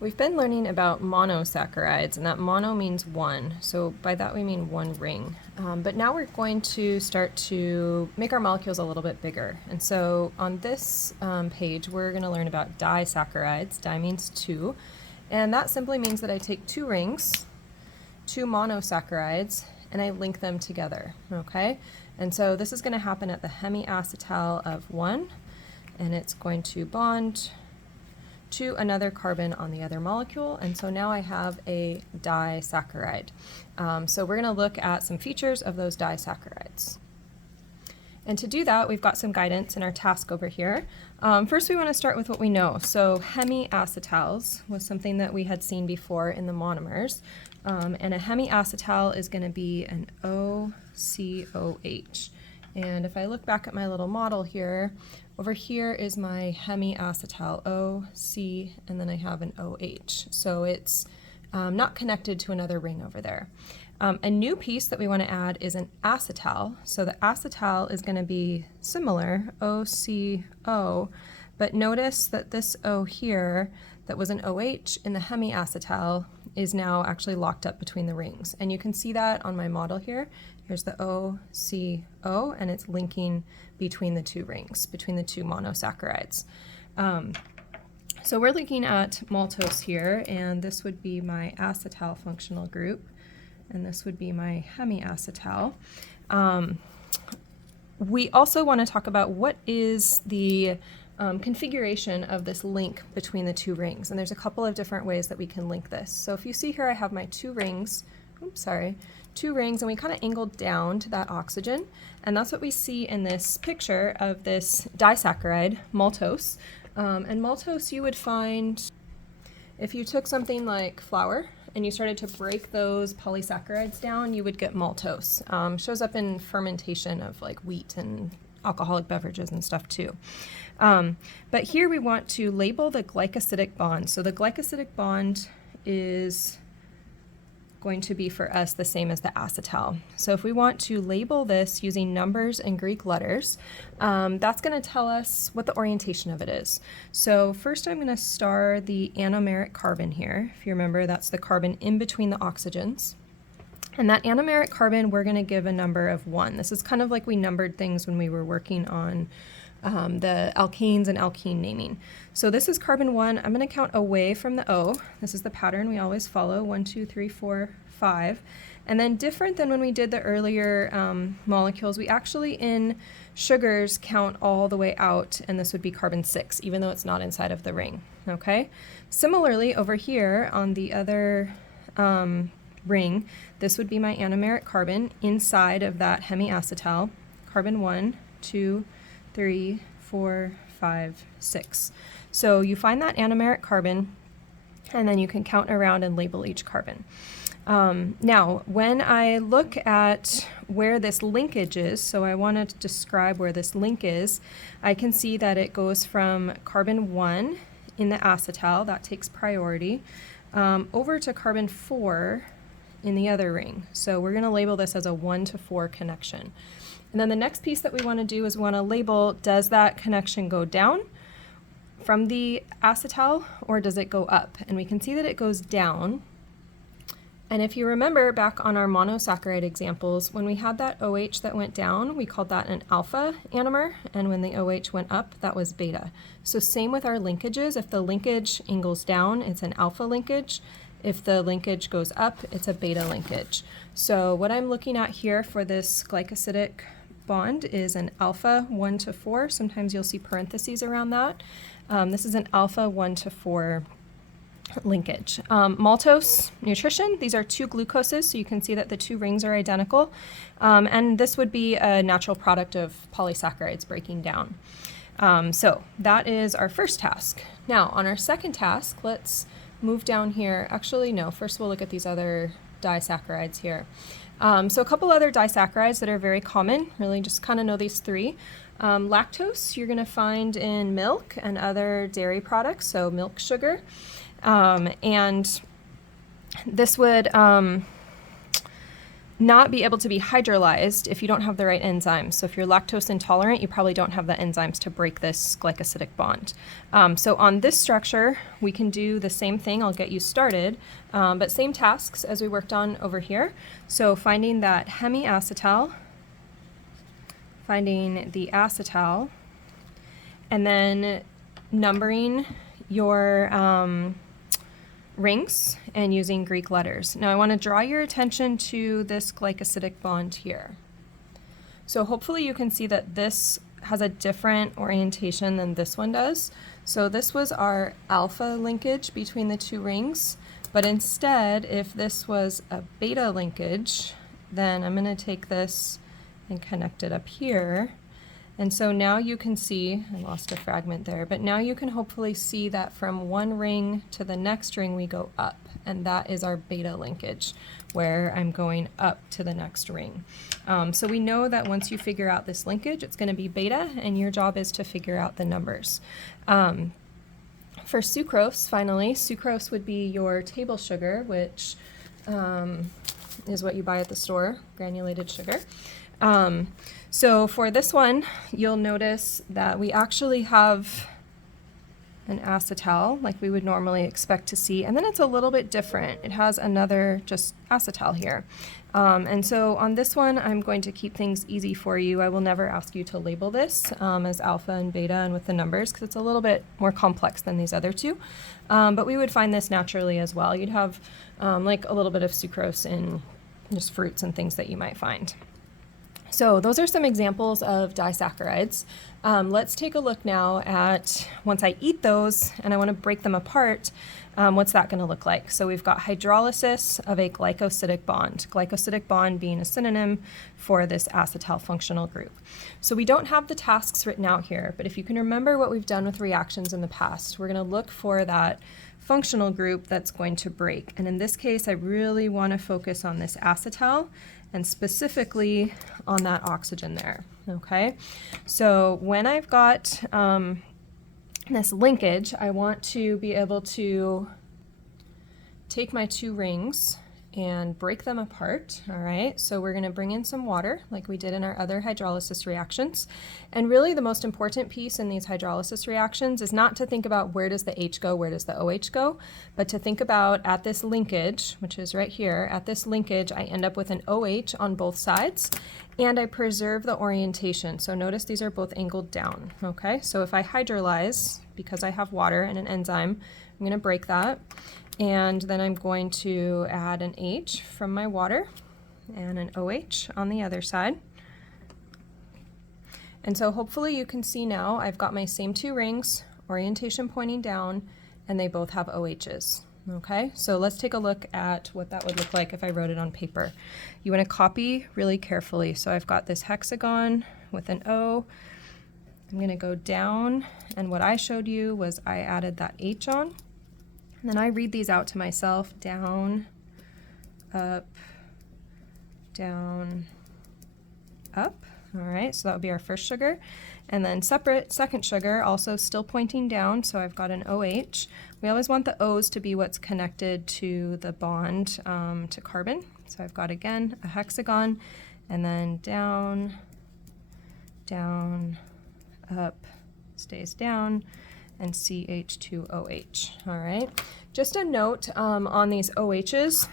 We've been learning about monosaccharides, and that mono means one. So by that we mean one ring. But now we're going to start to make our molecules a little bit bigger. And so on this page, we're going to learn about disaccharides. Di means two. And that simply means that I take two rings, two monosaccharides, and I link them together, okay? And so this is going to happen at the hemiacetal of one, and it's going to bond to another carbon on the other molecule, and so now I have a disaccharide. So we're going to look at some features of those disaccharides. And to do that, we've got some guidance in our task over here. First, we want to start with what we know. So hemiacetals was something that we had seen before in the monomers, and a hemiacetal is going to be an OCOH. And if I look back at my little model here, over here is my hemiacetal, O, C, and then I have an OH. So it's not connected to another ring over there. A new piece that we want to add is an acetal. So the acetal is going to be similar, OCO, but notice that this O here, that was an OH in the hemiacetal, is now actually locked up between the rings. And you can see that on my model here. Here's the OCO, and it's linking between the two rings, between the two monosaccharides. So we're looking at maltose here, and this would be my acetal functional group, and this would be my hemiacetal. We also want to talk about what is the configuration of this link between the two rings, and there's a couple of different ways that we can link this. So if you see here, I have my two rings, two rings, and we kind of angled down to that oxygen, and that's what we see in this picture of this disaccharide, maltose. And maltose you would find if you took something like flour and you started to break those polysaccharides down, you would get maltose. Shows up in fermentation of like wheat and alcoholic beverages and stuff too. But here we want to label the glycosidic bond. So the glycosidic bond is going to be for us the same as the acetal. So if we want to label this using numbers and Greek letters, that's going to tell us what the orientation of it is. So first I'm going to star the anomeric carbon here. If you remember, that's the carbon in between the oxygens. And that anomeric carbon, we're going to give a number of 1. This is kind of like we numbered things when we were working on the alkanes and alkene naming. So this is carbon 1. I'm going to count away from the O. This is the pattern we always follow, 1, 2, 3, 4, 5. And then different than when we did the earlier molecules, we actually in sugars count all the way out, and this would be carbon 6, even though it's not inside of the ring. Okay. Similarly, over here on the other ring, this would be my anomeric carbon inside of that hemiacetal, carbon 1, 2, 3, 4, 5, 6. So you find that anomeric carbon, and then you can count around and label each carbon. Now, when I look at where this linkage is, so I want to describe where this link is, I can see that it goes from carbon 1 in the acetal, that takes priority, over to carbon 4 in the other ring. So we're going to label this as a 1 to 4 connection. And then the next piece that we want to do is we want to label, does that connection go down from the acetal or does it go up? And we can see that it goes down. And if you remember back on our monosaccharide examples, when we had that OH that went down, we called that an alpha anomer, and when the OH went up, that was beta. So same with our linkages. If the linkage angles down, it's an alpha linkage. If the linkage goes up, it's a beta linkage. So what I'm looking at here for this glycosidic bond is an alpha 1 to 4. Sometimes you'll see parentheses around that. This is an alpha 1 to 4 linkage. Maltose nutrition, these are two glucoses, so you can see that the two rings are identical. And this would be a natural product of polysaccharides breaking down. So that is our first task. Now on our second task, let's move down here. Actually, no, first we'll look at these other disaccharides here. So a couple other disaccharides that are very common, really just kind of know these three. Lactose you're going to find in milk and other dairy products, so milk sugar. And this would not be able to be hydrolyzed if you don't have the right enzymes. So if you're lactose intolerant, you probably don't have the enzymes to break this glycosidic bond. So on this structure, we can do the same thing. I'll get you started, but same tasks as we worked on over here. So finding that hemiacetal, finding the acetal, and then numbering your rings and using Greek letters. Now I want to draw your attention to this glycosidic bond here. So hopefully you can see that this has a different orientation than this one does. So this was our alpha linkage between the two rings, but instead, if this was a beta linkage, then I'm going to take this and connect it up here. And so now you can see, I lost a fragment there, but now you can hopefully see that from one ring to the next ring we go up, and that is our beta linkage, where I'm going up to the next ring. So we know that once you figure out this linkage, it's going to be beta, and your job is to figure out the numbers. For sucrose, finally, sucrose would be your table sugar, which is what you buy at the store, granulated sugar. So for this one, you'll notice that we actually have an acetal like we would normally expect to see, and then it's a little bit different. It has another just acetal here. And so on this one, I'm going to keep things easy for you. I will never ask you to label this as alpha and beta and with the numbers, because it's a little bit more complex than these other two. But we would find this naturally as well. You'd have like a little bit of sucrose in just fruits and things that you might find. So those are some examples of disaccharides. Let's take a look now at, once I eat those and I want to break them apart, what's that going to look like? So we've got hydrolysis of a glycosidic bond being a synonym for this acetal functional group. So we don't have the tasks written out here, but if you can remember what we've done with reactions in the past, we're going to look for that functional group that's going to break. And in this case, I really want to focus on this acetal, and specifically on that oxygen there, okay? So when I've got this linkage, I want to be able to take my two rings and break them apart, all right? So we're gonna bring in some water like we did in our other hydrolysis reactions. And really the most important piece in these hydrolysis reactions is not to think about where does the H go, where does the OH go, but to think about at this linkage, which is right here, at this linkage I end up with an OH on both sides, and I preserve the orientation. So notice these are both angled down, okay? So if I hydrolyze, because I have water and an enzyme, I'm gonna break that. And then I'm going to add an H from my water and an OH on the other side. And so hopefully you can see now I've got my same two rings, orientation pointing down, and they both have OHs. Okay, so let's take a look at what that would look like if I wrote it on paper. You want to copy really carefully. So I've got this hexagon with an O. I'm going to go down, and what I showed you was I added that H on. And then I read these out to myself, down, up, down, up. All right, so that would be our first sugar. And then separate second sugar, also still pointing down, so I've got an OH. We always want the O's to be what's connected to the bond to carbon. So I've got, again, a hexagon, and then down, down, up, stays down, and CH2OH, all right? Just a note on these OHs,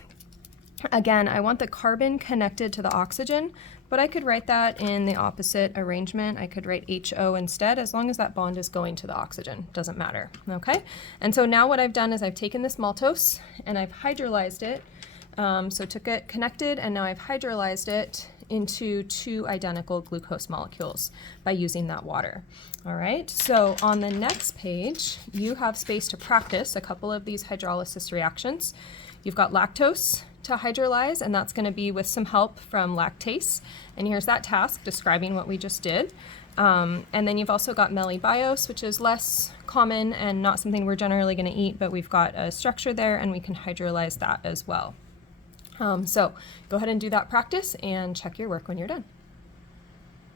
again, I want the carbon connected to the oxygen, but I could write that in the opposite arrangement. I could write HO instead, as long as that bond is going to the oxygen, doesn't matter, okay? And so now what I've done is I've taken this maltose and I've hydrolyzed it, so took it, connected, and now I've hydrolyzed it into two identical glucose molecules by using that water. All right, so on the next page, you have space to practice a couple of these hydrolysis reactions. You've got lactose to hydrolyze, and that's going to be with some help from lactase. And here's that task describing what we just did. And then you've also got melibiose, which is less common and not something we're generally going to eat, but we've got a structure there, and we can hydrolyze that as well. So go ahead and do that practice and check your work when you're done.